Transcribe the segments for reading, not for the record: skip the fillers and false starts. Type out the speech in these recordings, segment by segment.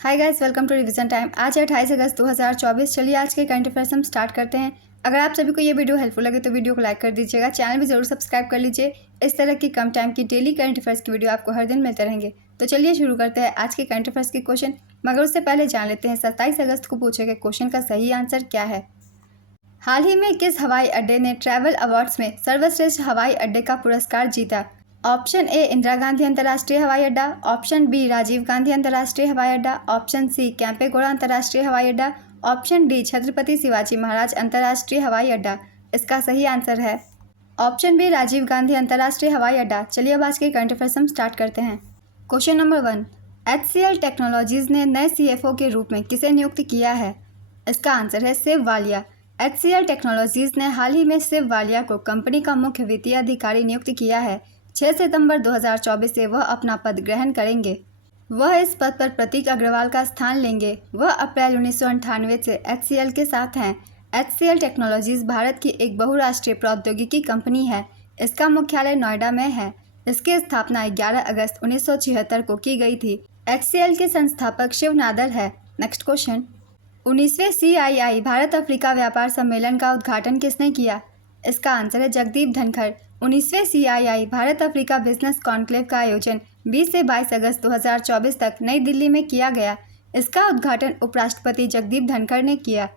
Hi guys, welcome to revision time. आज है 28 अगस्त 2024। चलिए आज के करंट अफेयर्स हम स्टार्ट करते हैं। अगर आप सभी को ये वीडियो हेल्पफुल लगे तो वीडियो को लाइक कर दीजिएगा, चैनल भी जरूर सब्सक्राइब कर लीजिए। इस तरह की कम टाइम की डेली करंट अफेयर्स की वीडियो आपको हर दिन मिलते रहेंगे। तो चलिए शुरू करते हैं आज के करंट अफेयर्स के क्वेश्चन, मगर उससे पहले जान लेते हैं 27 अगस्त को पूछे गए क्वेश्चन का सही आंसर क्या है। हाल ही में किस हवाई अड्डे ने ट्रैवल अवार्ड्स में सर्वश्रेष्ठ हवाई अड्डे का पुरस्कार जीता। ऑप्शन ए इंदिरा गांधी अंतर्राष्ट्रीय हवाई अड्डा, ऑप्शन बी राजीव गांधी अंतर्राष्ट्रीय हवाई अड्डा, ऑप्शन सी कैंपेगौड़ा अंतर्राष्ट्रीय हवाई अड्डा, ऑप्शन डी छत्रपति शिवाजी महाराज अंतर्राष्ट्रीय हवाई अड्डा। इसका सही आंसर है ऑप्शन बी राजीव गांधी अंतर्राष्ट्रीय हवाई अड्डा। चलिए अब आज के करंट अफेयर्स हम स्टार्ट करते हैं। क्वेश्चन नंबर 1, HCL टेक्नोलॉजीज ने नए CFO के रूप में किसे नियुक्त किया है। इसका आंसर है शिव वालिया। HCL टेक्नोलॉजीज ने हाल ही में शिव वालिया को कंपनी का मुख्य वित्तीय अधिकारी नियुक्त किया है। 6 सितंबर 2024 से वह अपना पद ग्रहण करेंगे। वह इस पद पर प्रतीक अग्रवाल का स्थान लेंगे। वह अप्रैल 1998 से HCL के साथ हैं। HCL टेक्नोलॉजीज भारत की एक बहुराष्ट्रीय प्रौद्योगिकी कंपनी है। इसका मुख्यालय नोएडा में है। इसकी स्थापना 11 अगस्त 1976 को की गई थी। HCL के संस्थापक शिव नादर है। नेक्स्ट क्वेश्चन, 19वें CII भारत अफ्रीका व्यापार सम्मेलन का उद्घाटन किसने किया। इसका आंसर है जगदीप धनखड़। 19वें CII Bharat Africa business conclave का आयोजन 20 से 22 अगस्त 2024 तक नई दिल्ली में किया गया। इसका उद्घाटन उपराष्ट्रपति जगदीप धनखड़ ने किया।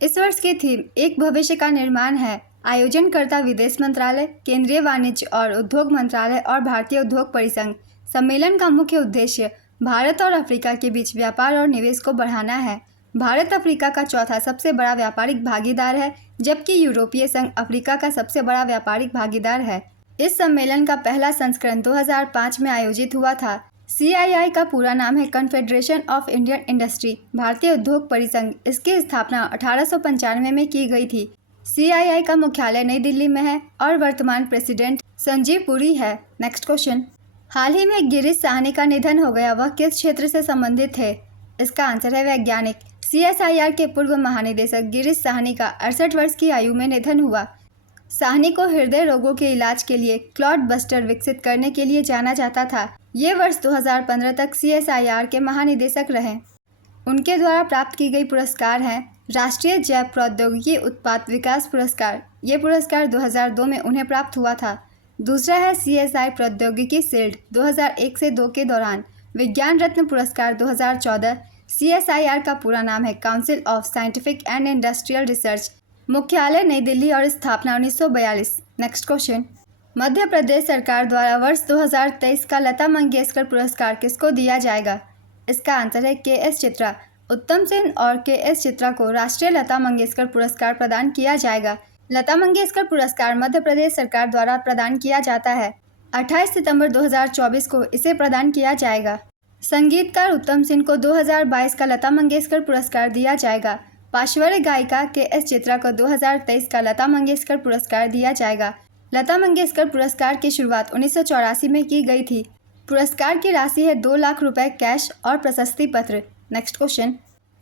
इस वर्ष की थीम एक भविष्य का निर्माण है। आयोजनकर्ता विदेश मंत्रालय, केंद्रीय वाणिज्य और उद्योग मंत्रालय और भारतीय उद्योग परिसंघ। सम्मेलन का मुख्य उद्देश्य भारत और अफ्रीका के बीच व्यापार और निवेश को बढ़ाना है। भारत अफ्रीका का चौथा सबसे बड़ा व्यापारिक भागीदार है, जबकि यूरोपीय संघ अफ्रीका का सबसे बड़ा व्यापारिक भागीदार है। इस सम्मेलन का पहला संस्करण 2005 में आयोजित हुआ था। CII का पूरा नाम है कॉन्फेडरेशन ऑफ इंडियन इंडस्ट्री, भारतीय उद्योग परिसंघ। इसकी स्थापना 1895 में की गई थी। CII का मुख्यालय नई दिल्ली में है और वर्तमान प्रेसिडेंट संजीव पुरी है। नेक्स्ट क्वेश्चन, हाल ही में गिरीश साहनी का निधन हो गया, वह किस क्षेत्र से संबंधित थे। इसका आंसर है वैज्ञानिक। CSIR के पूर्व महानिदेशक गिरीश साहनी का 68 वर्ष की आयु में निधन हुआ। साहनी को हृदय रोगों के इलाज के लिए क्लॉट बस्टर विकसित करने के लिए जाना जाता था। ये वर्ष 2015 तक CSIR के महानिदेशक रहे। उनके द्वारा प्राप्त की गई पुरस्कार हैं राष्ट्रीय जैव प्रौद्योगिकी उत्पाद विकास पुरस्कार। ये पुरस्कार 2002 में उन्हें प्राप्त हुआ था। दूसरा है CSI प्रौद्योगिकी शील्ड 2001 से 2 के दौरान। विज्ञान रत्न पुरस्कार 2014। CSIR का पूरा नाम है council of scientific and industrial research. मुख्यालय नई दिल्ली और स्थापना 1942। नेक्स्ट क्वेश्चन, मध्य प्रदेश सरकार द्वारा वर्ष 2023 का लता मंगेशकर पुरस्कार किसको दिया जाएगा। इसका आंसर है KS चित्रा। उत्तम सिंह और KS चित्रा को राष्ट्रीय लता मंगेशकर पुरस्कार प्रदान किया जाएगा। लता मंगेशकर पुरस्कार मध्य प्रदेश सरकार द्वारा प्रदान किया जाता है। 28 सितंबर 2024 को इसे प्रदान किया जाएगा। संगीतकार उत्तम सिंह को 2022 का लता मंगेशकर पुरस्कार दिया जाएगा। पार्श्व गायिका KS चित्रा को 2023 का लता मंगेशकर पुरस्कार दिया जाएगा। लता मंगेशकर पुरस्कार की शुरुआत 1984 में की गई थी। पुरस्कार की राशि है 2 लाख रुपए कैश और प्रशस्ति पत्र। नेक्स्ट क्वेश्चन,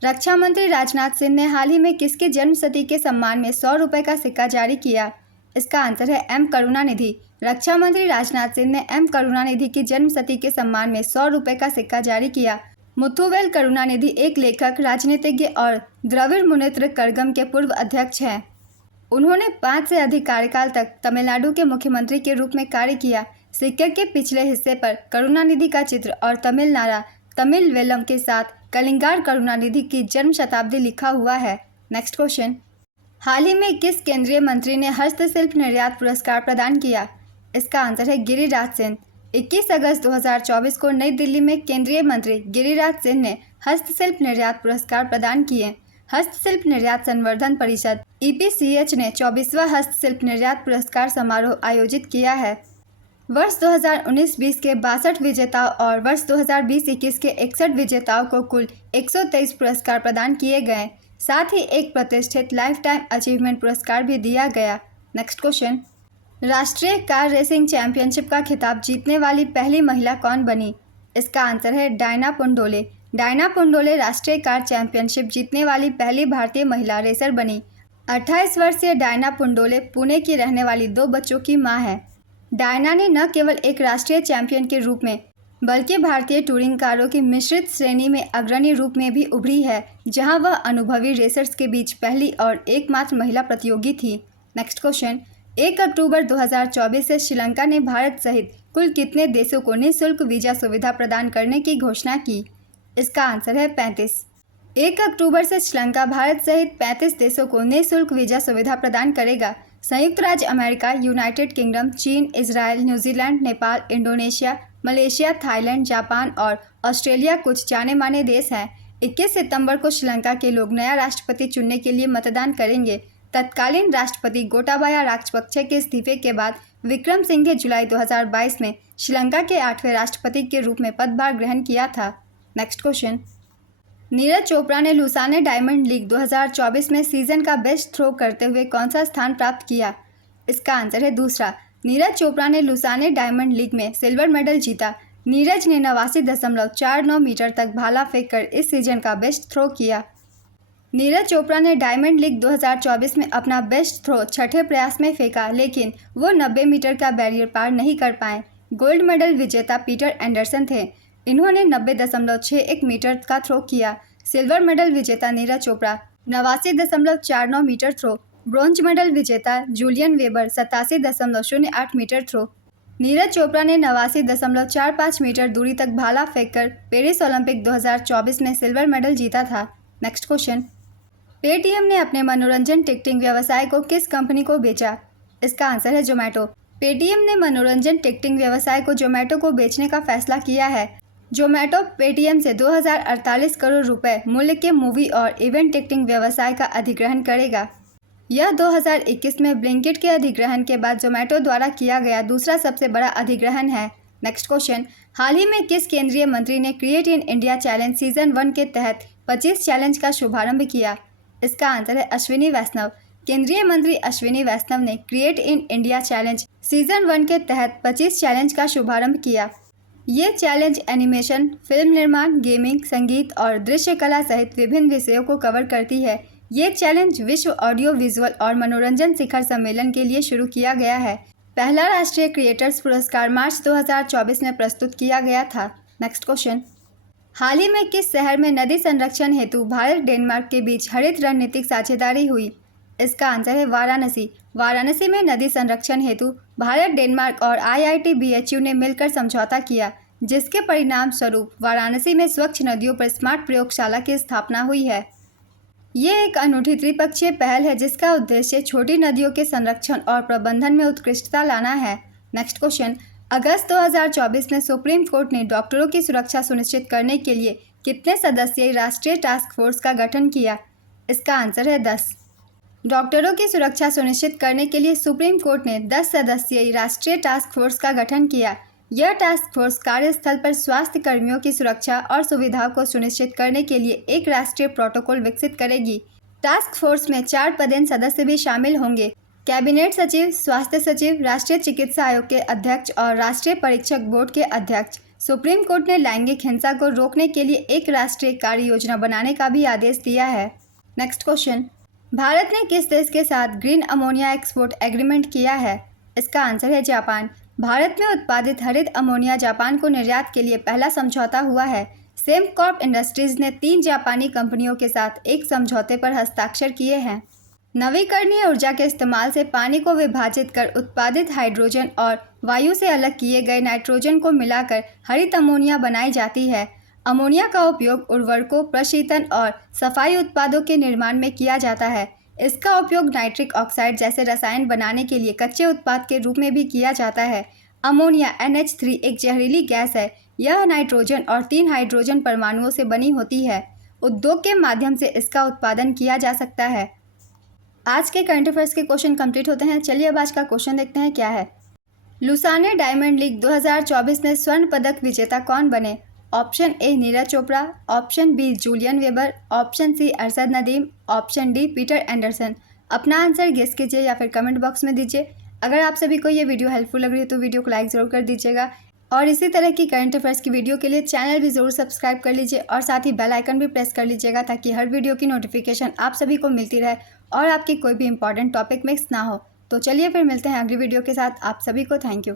रक्षा मंत्री राजनाथ सिंह ने हाल ही में किसकी जन्मशती के सम्मान में 100 रुपये का सिक्का जारी किया। इसका आंसर है M करुणानिधि। रक्षा मंत्री राजनाथ सिंह ने M करुणानिधि की जन्मशती के सम्मान में 100 रुपये का सिक्का जारी किया। मुथुवेल करुणानिधि एक लेखक, राजनीतिज्ञ और द्रविड़ मुनेत्र कड़गम के पूर्व अध्यक्ष हैं। उन्होंने 5 से अधिक कार्यकाल तक तमिलनाडु के मुख्यमंत्री के रूप में कार्य किया। सिक्के के पिछले हिस्से पर करुणानिधि का चित्र और तमिल नारा तमिल वेलम के साथ कलिंगार करुणानिधि की जन्म शताब्दी लिखा हुआ है। नेक्स्ट क्वेश्चन, हाल ही में किस केंद्रीय मंत्री ने हस्तशिल्प निर्यात पुरस्कार प्रदान किया। इसका आंसर है गिरिराज सिंह। 21 अगस्त 2024 को नई दिल्ली में केंद्रीय मंत्री गिरिराज सिंह ने हस्तशिल्प निर्यात पुरस्कार प्रदान किए। हस्तशिल्प निर्यात संवर्धन परिषद EPCH ने 24वां हस्तशिल्प निर्यात पुरस्कार समारोह आयोजित किया है। वर्ष 2019-20 के 62 विजेताओं और वर्ष 2020-21 के 61 विजेताओं को कुल 123 पुरस्कार प्रदान किए गए। साथ ही एक प्रतिष्ठित लाइफ टाइम अचीवमेंट पुरस्कार भी दिया गया। नेक्स्ट क्वेश्चन, राष्ट्रीय कार रेसिंग चैंपियनशिप का खिताब जीतने वाली पहली महिला कौन बनी। इसका आंसर है डायना पुंडोले। डायना पुंडोले राष्ट्रीय कार चैंपियनशिप जीतने वाली पहली भारतीय महिला रेसर बनी। 28 वर्षीय डायना पुंडोले पुणे की रहने वाली 2 बच्चों की मां है। डायना ने न केवल एक राष्ट्रीय चैंपियन के रूप में बल्कि भारतीय टूरिंग कारों की मिश्रित श्रेणी में अग्रणी रूप में भी उभरी है, जहां वह अनुभवी रेसर्स के बीच पहली और एकमात्र महिला प्रतियोगी थी। नेक्स्ट क्वेश्चन, 1 अक्टूबर 2024 से श्रीलंका ने भारत सहित कुल कितने देशों को निःशुल्क वीजा सुविधा प्रदान करने की घोषणा की? इसका आंसर है 35। 1 अक्टूबर से श्रीलंका भारत सहित 35 देशों को निःशुल्क वीजा सुविधा प्रदान करेगा। संयुक्त राज्य अमेरिका, यूनाइटेड किंगडम, चीन, Israel, New Zealand, Nepal, Indonesia, Malaysia, Thailand, Japan और ऑस्ट्रेलिया कुछ जाने माने देश हैं। 21 सितंबर को श्रीलंका के लोग नया राष्ट्रपति चुनने के लिए मतदान करेंगे। तत्कालीन राष्ट्रपति गोटाबाया राजपक्षे के इस्तीफे के बाद विक्रमसिंघे जुलाई 2022 में श्रीलंका के 8वें राष्ट्रपति के रूप में पदभार ग्रहण किया था। नेक्स्ट क्वेश्चन, नीरज चोपड़ा ने लुसाने डायमंड लीग 2024 में सीजन का बेस्ट थ्रो करते हुए कौन सा स्थान प्राप्त किया? इसका आंसर है दूसरा। नीरज चोपड़ा ने लुसाने डायमंड लीग में सिल्वर मेडल जीता। नीरज ने 89.49 मीटर तक भाला फेंककर इस सीजन का बेस्ट थ्रो किया। नीरज चोपड़ा ने डायमंड लीग 2024 में अपना बेस्ट थ्रो छठे प्रयास में फेंका, लेकिन वो 90 मीटर का बैरियर पार नहीं कर पाए। गोल्ड मेडल विजेता पीटर एंडरसन थे। इन्होंने 90.61 मीटर का थ्रो किया। सिल्वर मेडल विजेता Neeraj Chopra 89.49 metre throw. Bronze medal विजेता Julian Weber 87.08 metre throw. Neeraj Chopra ने 89.45 मीटर दूरी तक भाला फेंककर पेरिस ओलंपिक 2024 में सिल्वर मेडल जीता था। नेक्स्ट क्वेश्चन, पेटीएम ने अपने मनोरंजन टिकटिंग व्यवसाय को किस कंपनी को बेचा? इसका आंसर है जोमेटो। पेटीएम ने मनोरंजन टिकटिंग व्यवसाय को जोमेटो को बेचने का फैसला किया है। जोमेटो पेटीएम से 2048 करोड़ रुपए मूल्य के मूवी और इवेंट टिकटिंग व्यवसाय का अधिग्रहण करेगा। यह 2021 में ब्लिंकिट के अधिग्रहण के बाद जोमेटो द्वारा किया गया दूसरा सबसे बड़ा अधिग्रहण है। नेक्स्ट क्वेश्चन, हाल ही में किस केंद्रीय मंत्री ने create in India challenge season 1 के तहत 25 चैलेंज का शुभारंभ किया? इसका आंसर है अश्विनी वैष्णव। केंद्रीय मंत्री अश्विनी वैष्णव ने create in India challenge season 1 के तहत 25 चैलेंज का शुभारंभ किया। ये चैलेंज एनिमेशन, फिल्म निर्माण, गेमिंग, संगीत और दृश्य कला सहित विभिन्न विषयों को कवर करती है। ये चैलेंज विश्व ऑडियो विजुअल और मनोरंजन शिखर सम्मेलन के लिए शुरू किया गया है। पहला राष्ट्रीय क्रिएटर्स पुरस्कार मार्च 2024 में प्रस्तुत किया गया था। नेक्स्ट क्वेश्चन, हाल ही में किस शहर में नदी संरक्षण हेतु भारत डेनमार्क के बीच हरित रणनीतिक साझेदारी हुई? इसका आंसर है वाराणसी। वाराणसी में नदी संरक्षण हेतु भारत, डेनमार्क और IIT BHU ने मिलकर समझौता किया, जिसके परिणाम स्वरूप वाराणसी में स्वच्छ नदियों पर स्मार्ट प्रयोगशाला की स्थापना हुई है। ये एक अनूठी त्रिपक्षीय पहल है जिसका उद्देश्य छोटी नदियों के संरक्षण और प्रबंधन में उत्कृष्टता लाना है। नेक्स्ट क्वेश्चन, अगस्त 2024 में सुप्रीम कोर्ट ने डॉक्टरों की सुरक्षा सुनिश्चित करने के लिए कितने सदस्यीय राष्ट्रीय टास्क फोर्स का गठन किया? इसका आंसर है 10। डॉक्टरों की सुरक्षा सुनिश्चित करने के लिए सुप्रीम कोर्ट ने 10 सदस्यीय राष्ट्रीय टास्क फोर्स का गठन किया। यह टास्क फोर्स कार्यस्थल पर स्वास्थ्य कर्मियों की सुरक्षा और सुविधाओं को सुनिश्चित करने के लिए एक राष्ट्रीय प्रोटोकॉल विकसित करेगी। टास्क फोर्स में 4 पदेन सदस्य भी शामिल होंगे: कैबिनेट सचिव, स्वास्थ्य सचिव, राष्ट्रीय चिकित्सा आयोग के अध्यक्ष और राष्ट्रीय परीक्षक बोर्ड के अध्यक्ष। सुप्रीम कोर्ट ने लैंगिक हिंसा को रोकने के लिए एक राष्ट्रीय कार्य योजना बनाने का भी आदेश दिया है। नेक्स्ट क्वेश्चन, भारत ने किस देश के साथ ग्रीन अमोनिया एक्सपोर्ट एग्रीमेंट किया है? इसका आंसर है जापान। भारत में उत्पादित हरित अमोनिया जापान को निर्यात के लिए पहला समझौता हुआ है। सेमकॉर्प इंडस्ट्रीज ने 3 जापानी कंपनियों के साथ एक समझौते पर हस्ताक्षर किए हैं। नवीकरणीय ऊर्जा के इस्तेमाल से पानी को विभाजित कर उत्पादित हाइड्रोजन और वायु से अलग किए गए नाइट्रोजन को मिलाकर हरित अमोनिया बनाई जाती है। अमोनिया का उपयोग उर्वरकों, प्रशीतन और सफाई उत्पादों के निर्माण में किया जाता है। इसका उपयोग नाइट्रिक ऑक्साइड जैसे रसायन बनाने के लिए कच्चे उत्पाद के रूप में भी किया जाता है। अमोनिया NH3 एक जहरीली गैस है। यह नाइट्रोजन और 3 हाइड्रोजन परमाणुओं से बनी होती है। उद्योग के माध्यम से इसका उत्पादन किया जा सकता है। आज के करंट अफेयर्स के क्वेश्चन कंप्लीट होते हैं। चलिए अब आज का क्वेश्चन देखते हैं क्या है। लुसाने डायमंड लीग 2024 में स्वर्ण पदक विजेता कौन बने? Option A Neeraj Chopra, option B Julian Weber, option C Arshad Nadeem, option D Peter Anderson. अपना आंसर गेस कीजिए या फिर कमेंट बॉक्स में दीजिए। अगर आप सभी को ये वीडियो हेल्पफुल लग रही है तो वीडियो को लाइक ज़रूर कर दीजिएगा और इसी तरह की करंट अफेयर्स की वीडियो के लिए चैनल भी ज़रूर सब्सक्राइब कर लीजिए और साथ ही बेल आइकन भी प्रेस कर लीजिएगा ताकि हर वीडियो की नोटिफिकेशन आप सभी को मिलती रहे और आपकी कोई भी इंपॉर्टेंट टॉपिक मिस ना हो। तो चलिए फिर मिलते हैं अगली वीडियो के साथ। आप सभी को थैंक यू।